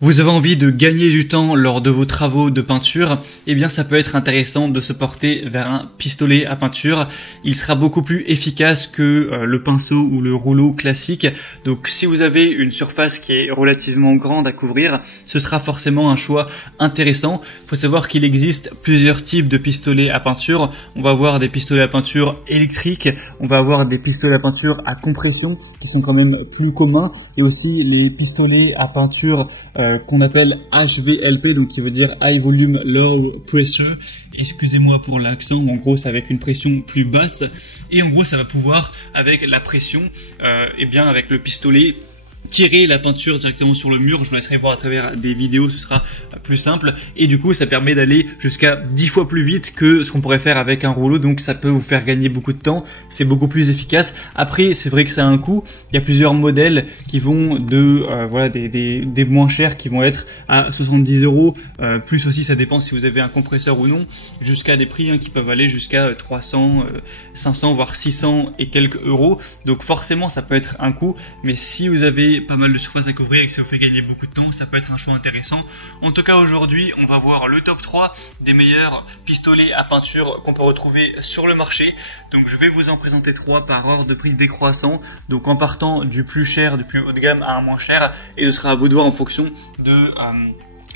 Vous avez envie de gagner du temps lors de vos travaux de peinture, eh bien ça peut être intéressant de se porter vers un pistolet à peinture. Il sera beaucoup plus efficace que le pinceau ou le rouleau classique. Donc si vous avez une surface qui est relativement grande à couvrir, ce sera forcément un choix intéressant. Il faut savoir qu'il existe plusieurs types de pistolets à peinture. On va avoir des pistolets à peinture électriques, on va avoir des pistolets à peinture à compression qui sont quand même plus communs, et aussi les pistolets à peinture qu'on appelle HVLP, donc qui veut dire High Volume Low Pressure. Excusez-moi pour l'accent, en gros c'est avec une pression plus basse, et en gros ça va pouvoir, avec la pression, et bien avec le pistolet, tirer la peinture directement sur le mur. Je vous laisserai voir à travers des vidéos, ce sera plus simple, et du coup ça permet d'aller jusqu'à 10 fois plus vite que ce qu'on pourrait faire avec un rouleau, donc ça peut vous faire gagner beaucoup de temps, c'est beaucoup plus efficace. Après c'est vrai que ça a un coût, il y a plusieurs modèles qui vont de voilà des moins chers qui vont être à 70 €, plus aussi ça dépend si vous avez un compresseur ou non, jusqu'à des prix qui peuvent aller jusqu'à 300, 500 voire 600 et quelques euros. Donc forcément ça peut être un coût, mais si vous avez pas mal de surface à couvrir et que ça vous fait gagner beaucoup de temps, ça peut être un choix intéressant. En tout cas aujourd'hui on va voir le top 3 des meilleurs pistolets à peinture qu'on peut retrouver sur le marché. Donc je vais vous en présenter 3 par ordre de prix décroissant, donc en partant du plus cher, du plus haut de gamme à un moins cher, et ce sera à vous de voir en fonction de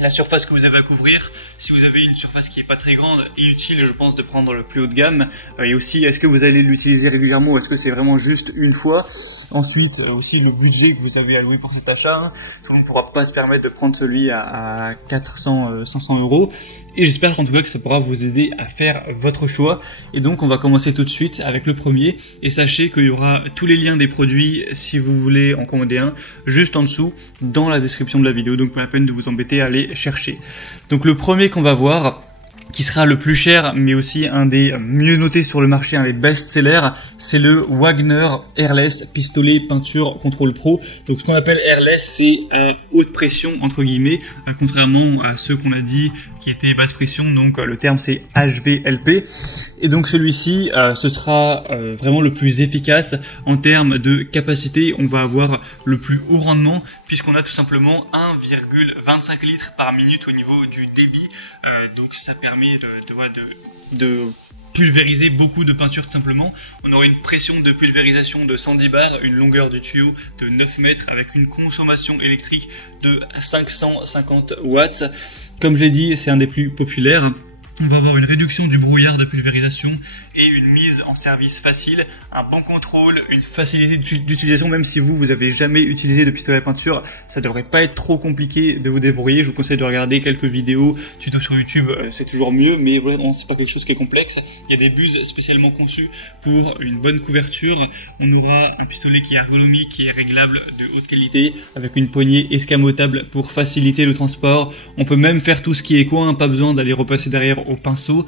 la surface que vous avez à couvrir. Si vous avez une surface qui est pas très grande, inutile je pense de prendre le plus haut de gamme, et aussi est-ce que vous allez l'utiliser régulièrement ou est-ce que c'est vraiment juste une fois. Ensuite aussi le budget que vous avez alloué pour cet achat, tout le monde ne pourra pas se permettre de prendre celui à 400, 500 €, et j'espère en tout cas que ça pourra vous aider à faire votre choix. Et donc on va commencer tout de suite avec le premier, et sachez qu'il y aura tous les liens des produits si vous voulez en commander un juste en dessous dans la description de la vidéo, donc pas la peine de vous embêter à aller chercher. Donc le premier qu'on va voir, qui sera le plus cher mais aussi un des mieux notés sur le marché, un des best-sellers, c'est le Wagner Airless pistolet peinture contrôle pro. Donc ce qu'on appelle Airless, c'est haute pression entre guillemets, contrairement à ceux qu'on a dit qui étaient basse pression, donc le terme c'est HVLP. Et donc celui-ci, ce sera vraiment le plus efficace en termes de capacité. On va avoir le plus haut rendement puisqu'on a tout simplement 1,25 litres par minute au niveau du débit. Donc ça permet de pulvériser beaucoup de peinture tout simplement. On aura une pression de pulvérisation de 110 bars, une longueur du tuyau de 9 mètres avec une consommation électrique de 550 watts. Comme je l'ai dit, c'est un des plus populaires. On va avoir une réduction du brouillard de pulvérisation et une mise en service facile, un bon contrôle, une facilité d'utilisation. Même si vous avez jamais utilisé de pistolet à peinture, ça devrait pas être trop compliqué de vous débrouiller. Je vous conseille de regarder quelques vidéos, tutos sur YouTube, c'est toujours mieux, mais voilà, non, c'est pas quelque chose qui est complexe. Il y a des buses spécialement conçues pour une bonne couverture. On aura un pistolet qui est ergonomique, qui est réglable de haute qualité, avec une poignée escamotable pour faciliter le transport. On peut même faire tout ce qui est coin, pas besoin d'aller repasser derrière au pinceau.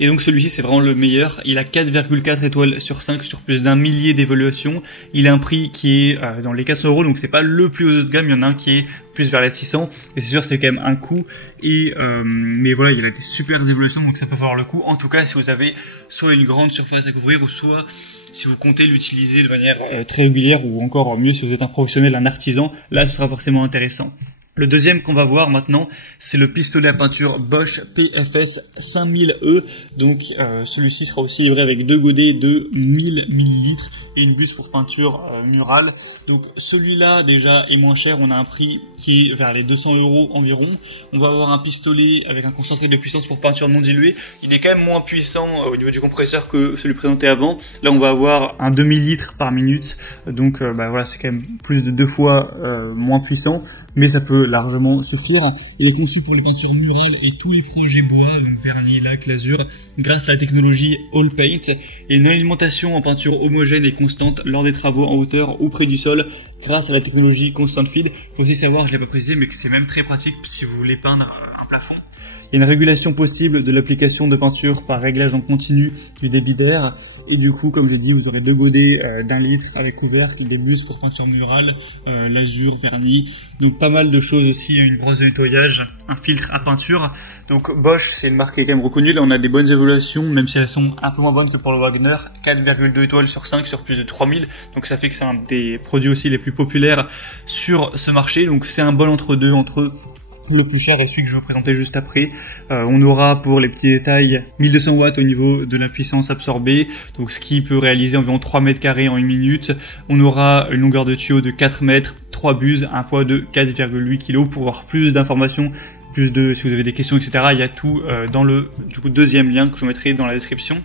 Et donc celui-ci c'est vraiment le meilleur. Il a 4,4 étoiles sur 5 sur plus d'un millier d'évaluations. Il a un prix qui est dans les 400 €, donc c'est pas le plus haut de gamme. Il y en a un qui est plus vers les 600, et c'est sûr c'est quand même un coût. Et mais voilà, il a des super évaluations, donc ça peut valoir le coup. En tout cas si vous avez soit une grande surface à couvrir, ou soit si vous comptez l'utiliser de manière très régulière, ou encore mieux si vous êtes un professionnel, un artisan, là ce sera forcément intéressant. Le deuxième qu'on va voir maintenant, c'est le pistolet à peinture Bosch PFS 5000E. Donc celui-ci sera aussi livré avec deux godets de 1000 ml et une buse pour peinture murale. Donc celui-là déjà est moins cher, on a un prix qui est vers les 200 € environ. On va avoir un pistolet avec un concentré de puissance pour peinture non diluée. Il est quand même moins puissant au niveau du compresseur que celui présenté avant. Là on va avoir un demi-litre par minute, donc voilà, c'est quand même plus de 2 fois moins puissant, mais ça peut largement suffire. Il est conçu pour les peintures murales et tous les projets bois, donc vernis, lac, lasure, grâce à la technologie All Paint, et une alimentation en peinture homogène et constante lors des travaux en hauteur ou près du sol grâce à la technologie Constant Feed. Il faut aussi savoir, je l'ai pas précisé, mais que c'est même très pratique si vous voulez peindre un plafond. Il y a une régulation possible de l'application de peinture par réglage en continu du débit d'air. Et du coup, comme j'ai dit, vous aurez deux godets d'1 litre avec couvercle, des buses pour peinture murale, lasure, vernis. Donc pas mal de choses aussi, une brosse de nettoyage, un filtre à peinture. Donc Bosch, c'est une marque qui est quand même reconnue. Là, on a des bonnes évaluations, même si elles sont un peu moins bonnes que pour le Wagner. 4,2 étoiles sur 5 sur plus de 3000. Donc ça fait que c'est un des produits aussi les plus populaires sur ce marché. Donc c'est un bon entre-deux entre Le plus cher est celui que je vais vous présenter juste après. On aura pour les petits détails 1200 watts au niveau de la puissance absorbée, donc ce qui peut réaliser environ 3 mètres carrés en 1 minute. On aura une longueur de tuyau de 4 mètres, 3 buses, un poids de 4,8 kg. Pour avoir plus d'informations, si vous avez des questions, etc., il y a tout dans le deuxième lien que je vous mettrai dans la description.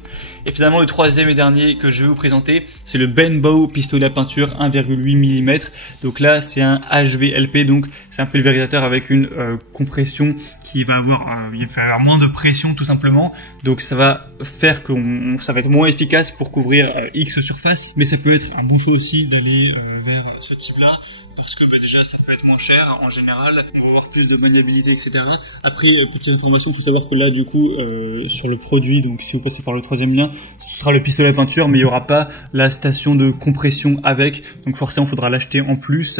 Et finalement, le troisième et dernier que je vais vous présenter, c'est le Benbow pistolet à peinture 1,8 mm. Donc là, c'est un HVLP, donc c'est un pulvérisateur avec une compression qui va avoir, il va avoir moins de pression tout simplement. Donc ça va faire que ça va être moins efficace pour couvrir X surface, mais ça peut être un bon choix aussi d'aller vers ce type-là. Parce que déjà ça peut être moins cher en général, on va avoir plus de maniabilité, etc. Après, petite information, il faut savoir que là du coup sur le produit, donc si vous passez par le troisième lien, ce sera le pistolet à peinture, mais il n'y aura pas la station de compression avec, donc forcément il faudra l'acheter en plus.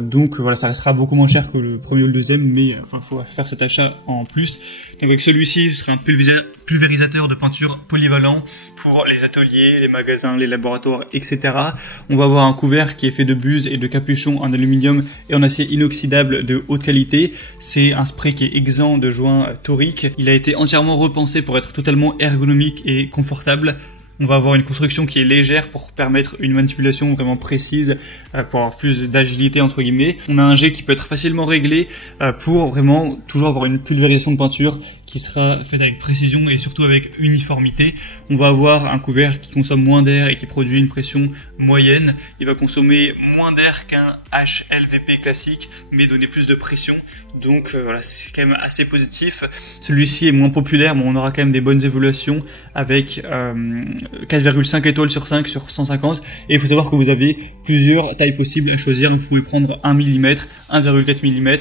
Donc voilà, ça restera beaucoup moins cher que le premier ou le deuxième, mais il faut faire cet achat en plus. Donc avec celui-ci, ce sera un pulvérisateur de peinture polyvalent pour les ateliers, les magasins, les laboratoires, etc. On va avoir un couvert qui est fait de buses et de capuchons en aluminium et en acier inoxydable de haute qualité. C'est un spray qui est exempt de joints toriques. Il a été entièrement repensé pour être totalement ergonomique et confortable. On va avoir une construction qui est légère pour permettre une manipulation vraiment précise, pour avoir plus d'agilité entre guillemets. On a un jet qui peut être facilement réglé pour vraiment toujours avoir une pulvérisation de peinture qui sera faite avec précision et surtout avec uniformité. On va avoir un couvert qui consomme moins d'air et qui produit une pression moyenne. Il va consommer moins d'air qu'un HLVP classique, mais donner plus de pression. Donc voilà, c'est quand même assez positif. Celui-ci est moins populaire, mais on aura quand même des bonnes évaluations avec 4,5 étoiles sur 5 sur 150. Et il faut savoir que vous avez plusieurs tailles possibles à choisir. Donc vous pouvez prendre 1 mm, 1,4 mm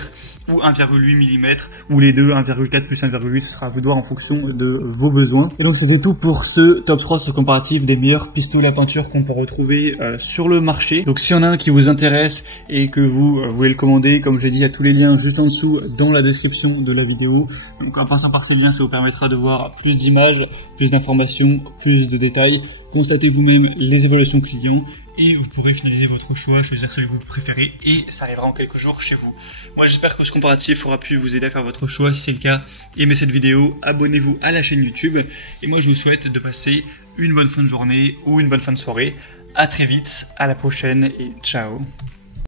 ou 1,8 mm, ou les deux, 1,4 plus 1,8, ce sera à vous de voir en fonction de vos besoins. Et donc c'était tout pour ce top 3 sur le comparatif des meilleurs pistolets à peinture qu'on peut retrouver sur le marché. Donc s'il y en a un qui vous intéresse et que vous voulez le commander, comme je l'ai dit, il y a tous les liens juste en dessous dans la description de la vidéo. Donc en passant par ces liens, ça vous permettra de voir plus d'images, plus d'informations, plus de détails. Constatez vous-même les évaluations clients et vous pourrez finaliser votre choix, choisir celui que vous préférez et ça arrivera en quelques jours chez vous. Moi j'espère que ce comparatif aura pu vous aider à faire votre choix. Si c'est le cas, aimez cette vidéo, abonnez-vous à la chaîne YouTube et moi je vous souhaite de passer une bonne fin de journée ou une bonne fin de soirée. À très vite, à la prochaine et ciao.